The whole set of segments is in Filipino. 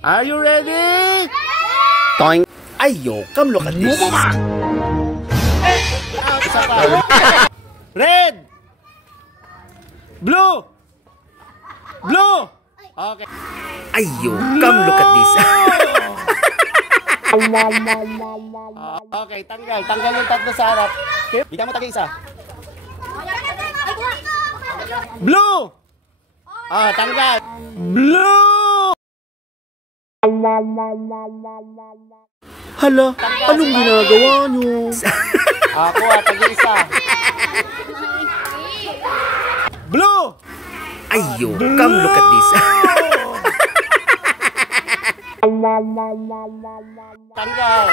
Are you ready? Toing. Ayo, come look at this. Red. Blue. Blue. Okay. Ayo, come look at this. Okay, tanggal. Tanggal yung tatlo sa harap. Okay. Bigyan mo tagi isa. Blue. Ah, tanggal. Blue. Hala, anong ginagawa nyo? Ako, tagi isa. Blue. Ayo, come look at this. Tanggal.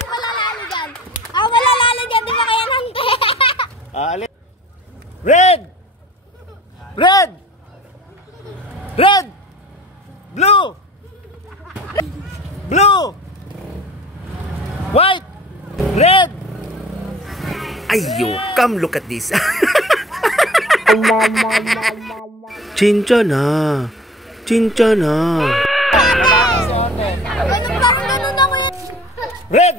Wala lalo dyan. Wala lalo dyan. Di ba kaya nante? Alin. Red. Red. Red. Blue. Blue. White. Red. Ayo, come look at this. Cinca na. Cinca na. Ganun ako yan. Red.